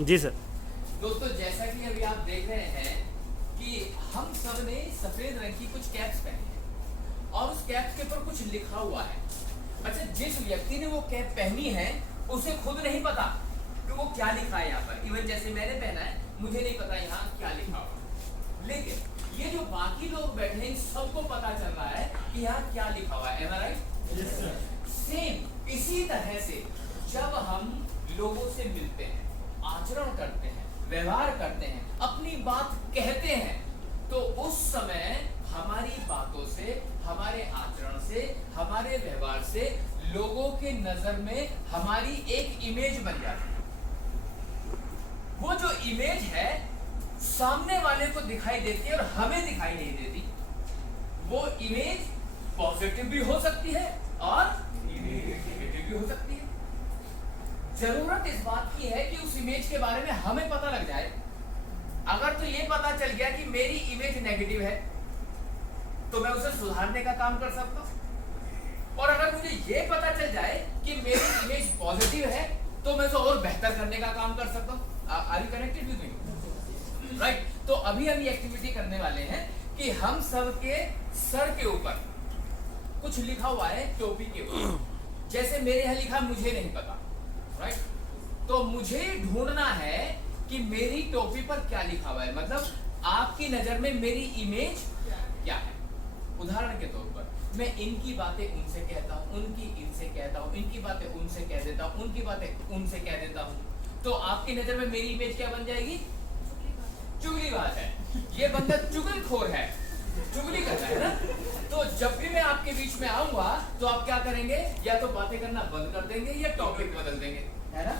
जी sir. दोस्तों, जैसा कि अभी आप देख रहे हैं कि हम सब ने सफेद रंग की कुछ कैप्स पहनी है और उस कैप के ऊपर कुछ लिखा हुआ है। अच्छा, जिस व्यक्ति ने वो कैप पहनी है उसे खुद नहीं पता कि वो क्या लिखा है यहाँ पर। इवन जैसे मैंने पहना है, मुझे नहीं पता यहाँ क्या लिखा हुआ, लेकिन ये जो बाकी लोग बैठे हैं सबको पता चल रहा है कि यहाँ क्या लिखा हुआ है। Am I right? Yes, sir. Same इसी तरह से जब हम लोगों से मिलते हैं, आचरण करते हैं, व्यवहार करते हैं, अपनी बात कहते हैं, तो उस समय हमारी बातों से, हमारे आचरण से, हमारे व्यवहार से लोगों के नजर में हमारी एक इमेज बन जाती है। वो जो इमेज है सामने वाले को दिखाई देती है और हमें दिखाई नहीं देती। वो इमेज पॉजिटिव भी हो सकती है और नेगेटिव भी हो सकती है। जरूरत इस बात की है कि उस इमेज के बारे में हमें पता लग जाए। अगर तो ये पता चल गया कि मेरी इमेज नेगेटिव है तो मैं उसे सुधारने का काम कर सकता हूं, और अगर मुझे ये पता चल जाए कि मेरी इमेज पॉजिटिव है तो मैं उसे और बेहतर करने का काम कर सकता हूं। Are you connected with me? Right. तो अभी हम ये एक्टिविटी करने वाले हैं कि हम सब के सर के ऊपर कुछ लिखा हुआ है टोपी के ऊपर। जैसे मेरे यहाँ लिखा मुझे नहीं पता, राइट? तो मुझे ढूंढना है कि मेरी टोपी पर क्या लिखा हुआ है, मतलब आपकी नजर में मेरी इमेज क्या है। उदाहरण के तौर पर मैं इनकी बातें उनसे कहता हूँ, उनकी इनसे कहता हूँ, इनकी बातें उनसे कह देता हूँ, उनकी बातें उनसे कह देता हूँ, तो आपकी नजर में मेरी इमेज क्या बन जाएगी? चुगलीबाज है, ये बंदा चुगलखोर है, चुगली कर रहा है ना। तो जब भी मैं आपके बीच में आऊंगा तो आप क्या करेंगे? या तो बातें करना बंद कर देंगे या टॉपिक बदल देंगे, है ना,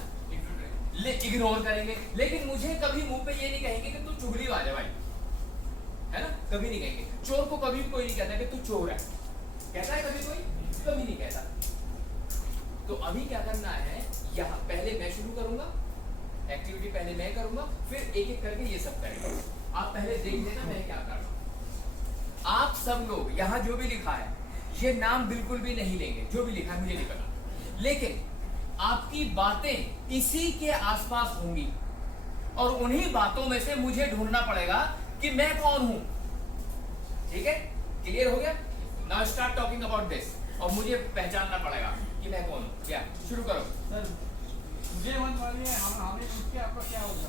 इग्नोर करेंगे। लेकिन मुझे कभी मुंह पे ये नहीं कहेंगे कि तू चुगलीबाज है भाई, है ना, कभी नहीं कहेंगे। चोर को कभी कोई नहीं कहता कि तू चोर है, कहता है कभी कोई? कभी नहीं कहता। तो अभी क्या करना है, यहाँ पहले मैं शुरू करूंगा एक्टिविटी, पहले मैं करूंगा, फिर एक एक करके ये सब करेंगे। आप पहले देख लेना मैं क्या कर रहा हूं। आप सब लोग यहाँ जो भी लिखा है ये नाम बिल्कुल भी नहीं लेंगे, जो भी लिखा है मुझे नहीं पता, लेकिन आपकी बातें इसी के आसपास होंगी और उन्हीं बातों में से मुझे ढूंढना पड़ेगा कि मैं कौन हूं। ठीक है, क्लियर हो गया? Now start talking about this, और मुझे पहचानना पड़ेगा कि मैं कौन हूं। क्या शुरू करो सर? मुझे मत मानिए, हमें पूछ के आपका क्या होगा?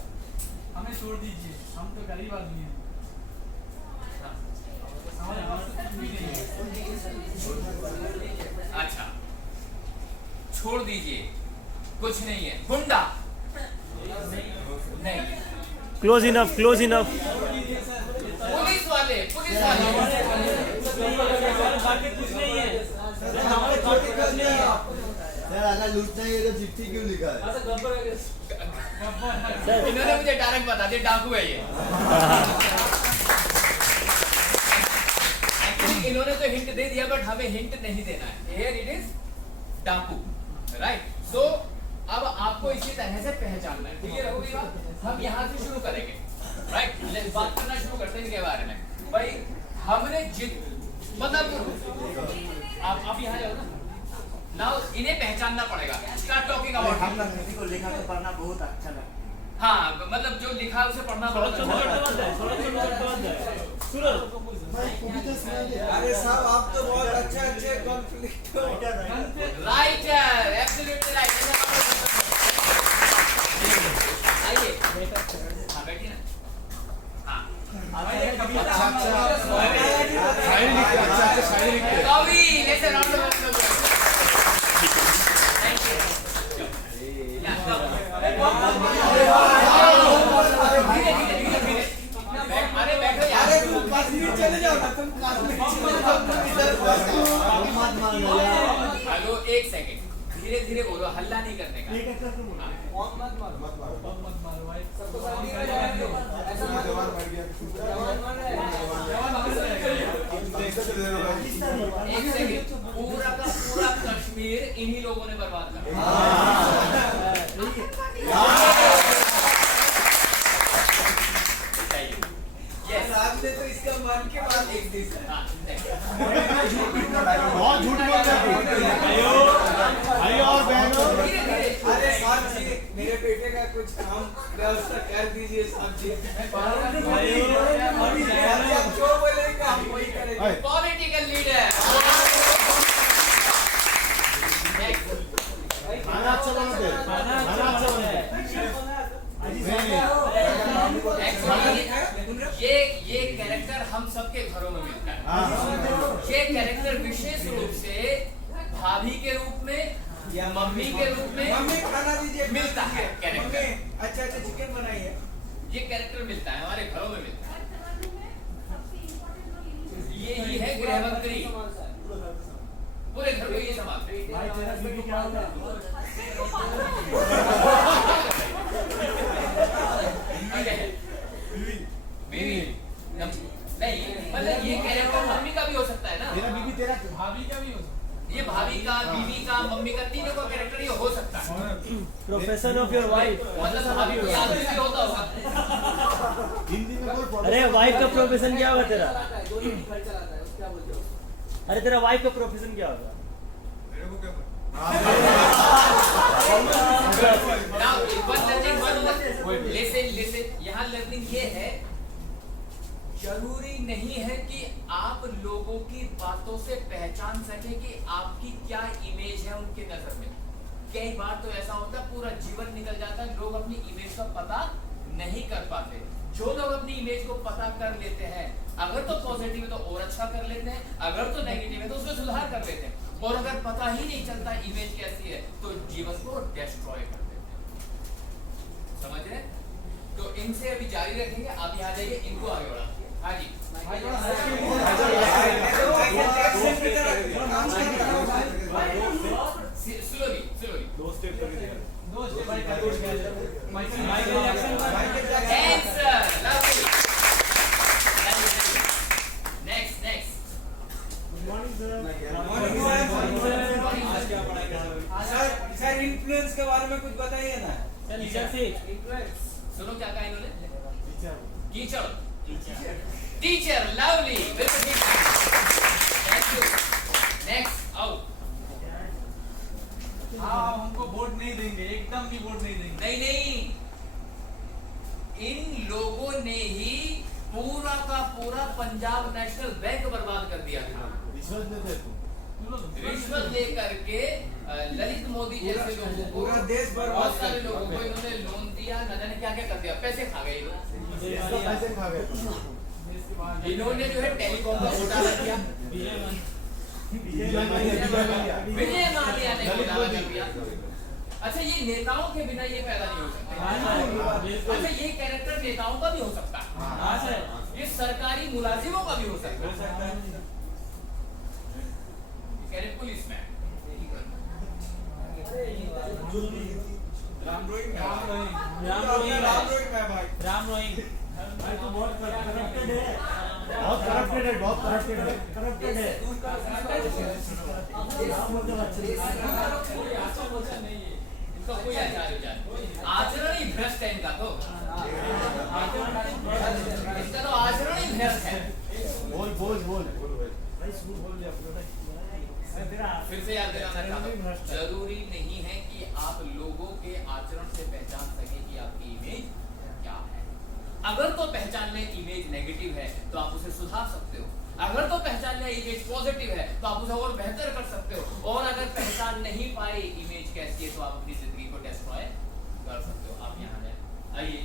हमें छोड़ दीजिए, हम तो गरीब आदमी हैं। अच्छा, छोड़ दीजिए, कुछ नहीं है। गुंडा नहीं, close enough, close enough. Police वाले, पुलिस वाले कुछ नहीं है सर। अगर लूटना ही है तो चिट्ठी क्यों लिखा है? इन्होंने मुझे डायरेक्ट बता दिया डाकू है ये। इन्होंने तो हिंट दे दिया, बट हमें हिंट नहीं देना है। Here it is डाकू, राइट? सो अब आपको इसी तरह से पहचानना है। ठीक है, होगी बात? हम यहाँ से शुरू करेंगे, राइट? बात करना शुरू करते हैं इनके बारे में। भाई हमने मतलब आप यहाँ जाओ ना। नाउ इन्हें पहचानना पड़ेगा। Start talking about. हम किसी को लिखा तो पढ़ना बहुत अच्छा लगता है। हाँ, मतलब जो लिखा है उसे पढ़ना बहुत अच्छा लगता है। अरे साहब, आप तो बहुत अच्छे कॉन्फ्लिक्ट राइटर, एब्सोल्युटली राइट। आइए, हाँ बैठिए ना। हाँ, कवि जैसे round of applause. Thank you. अरे बैठो यार, चले जाओ ना तुम। हेलो, एक सेकंड, धीरे धीरे बोलो, हल्ला नहीं करने का। एक सेकंड, पूरा का पूरा कश्मीर इन्हीं लोगों ने बर्बाद कर आपने तो इसका मान के बाद एक दिन बहुत झूठ बोल रहे हैं। अरे साहब जी, मेरे बेटे का कुछ काम व्यवस्था कर दीजिए साहब जी। अभी आप जो बोलेंगे हम वही करेंगे। Political leader. खाना अच्छा बनाते हैं, खाना अच्छा बनाते हैं। Actually, ये कैरेक्टर हम सबके घरों में मिलता है। ये कैरेक्टर विशेष रूप से भाभी के रूप में या मम्मी के रूप में मम्मी खाना दीजिए मिलता है कैरेक्टर। अच्छा अच्छा चिकन बनाइए। ये कैरेक्टर मिलता है हमारे घरों में मिलता है। ये ही है गृहमंत्री, पूरे घर को ये संभालते हैं। भाई तेरा बीवी क्या होगा? बीवी नहीं, मतलब ये कैरेक्टर मम्मी का भी हो सकता है ना। तेरा बीबी तेरा भाभी का भी हो सकता ये भाभी का, बीवी का, मम्मी का, तीनों का कैरेक्टर ये हो सकता है। Profession of your wife. मतलब भाभी कोई आदमी भी होता होगा। हिंदी में कोई problem अरे वाइफ का प्रोफेशन क्या होगा तेरा? अरे तेरा वाइफ का प्रोफेशन क्या होगा? Now, listen, यहाँ लर्निंग ये है, जरूरी नहीं है कि आप लोगों की बातों से पहचान सके कि आपकी क्या इमेज है उनकी नजर में। कई बार तो ऐसा होता है पूरा जीवन निकल जाता है, लोग अपनी इमेज का पता नहीं कर पाते। जो लोग अपनी इमेज को पता कर लेते हैं, अगर तो पॉजिटिव है तो और अच्छा कर लेते हैं, अगर तो नेगेटिव है तो उसमें सुधार कर लेते हैं, और अगर पता ही नहीं चलता इमेज कैसी है तो जीवन को डिस्ट्रॉय कर देते हैं। समझ रहे? तो इनसे अभी जारी रखेंगे, आप यहाँ जाइए, इनको आगे बढ़ा। हाँ जी, स्लोली दो स्टेप कर दिया। नेक्स्ट सर इन्फ्लुएंस के बारे में कुछ बताइए ना। सुनो क्या कहा इन्होंने? टीचर लवली, बिल्कुल ठीक। Thank you. नेक्स्ट आओ। हाँ, हमको वोट नहीं देंगे, एकदम भी वोट नहीं देंगे। नहीं, इन लोगों ने ही पूरा का पूरा पंजाब नेशनल बैंक बर्बाद कर दिया। रिश्वत देते तू। रिश्वत लेकर के ललित मोदी जैसे लोगों को, पूरा देश बर्बाद बहुत सारे लोगों को इन्होंने लोन दिया, न जाने क्या क्या कर दिया, पैसे खा गए लोग। इसका पैसे खा गए तू। इन्होंने जो है टेलीकॉम का घोटाला किया, विजय माल्या ने घोटाला कर दिया। अच्छा, ये नेताओं के बिना ये पैदा नहीं हो सकते। अच्छा, ये कैरेक्टर नेताओं का भी हो सकता है, ये सरकारी मुलाजिमों का भी हो सकता है। पुलिस में राम रोहित में भाई। राम रोहित भाई तू बहुत करप्टेड है, बहुत करप्टेड है, बहुत करप्टेड है, करप्टेड है। इनका कोई आचरण ही भ्रष्ट है इनका तो। इनका तो आचरण ही भ्रष्ट है। बोल बोल बोल भाई स्कूल बोल दिया पूरा। फिर से याद दिलाना चाहता हूं, जरूरी नहीं है कि आप लोगों के आचरण से पहचान सके कि आपकी इमेज क्या है। अगर तो पहचान में इमेज नेगेटिव है तो आप उसे सुधार सकते हो, अगर तो पहचान में इमेज पॉजिटिव है तो आप उसे और बेहतर कर सकते हो, और अगर पहचान नहीं पाए इमेज कैसी है तो आप अपनी जिंदगी को डिस्ट्रॉय कर सकते हो। आप यहाँ जाए, आइए।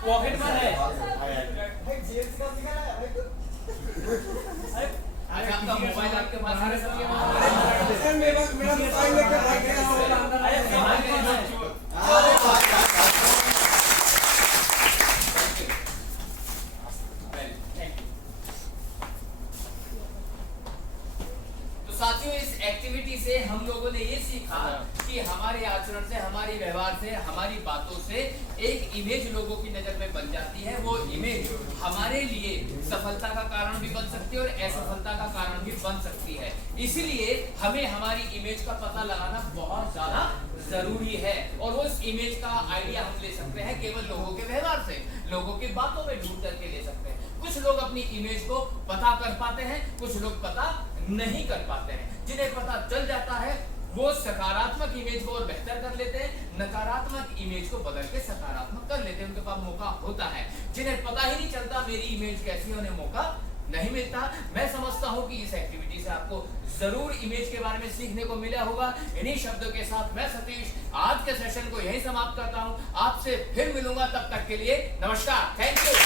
पॉकेट में है। अच्छा, आपका मोबाइल आपके पास है? सर मेरा मोबाइल लेकर भाग गया हूँ। तो साथियों, इस एक्टिविटी से हम लोगों ने ये सीखा कि हमारे आचरण से, हमारे व्यवहार से, हमारी बातों से से एक इमेज लोगों की नजर में बन जाती है, वो इमेज हमारे लिए सफलता का कारण भी बन सकती है और असफलता का कारण भी बन सकती है। इसीलिए हमें हमारी इमेज का पता लगाना बहुत ज्यादा जरूरी है और उस इमेज का आइडिया हम ले सकते हैं केवल लोगों के व्यवहार से, लोगों की बातों में ढूंढ करके ले सकते हैं। कुछ लोग अपनी इमेज को पता कर पाते हैं, कुछ लोग पता नहीं कर पाते हैं। जिन्हें पता चल जाता है वो सकारात्मक इमेज को और बेहतर कर लेते हैं, नकारात्मक इमेज को बदल के सकारात्मक कर लेते हैं, उनके पास मौका होता है। जिन्हें पता ही नहीं चलता मेरी इमेज कैसी है, उन्हें मौका नहीं मिलता। मैं समझता हूं कि इस एक्टिविटी से आपको जरूर इमेज के बारे में सीखने को मिला होगा। इन्हीं शब्दों के साथ मैं सतीश आज के सेशन को यहीं समाप्त करता हूं। आपसे फिर मिलूंगा, तब तक के लिए नमस्कार, थैंक यू।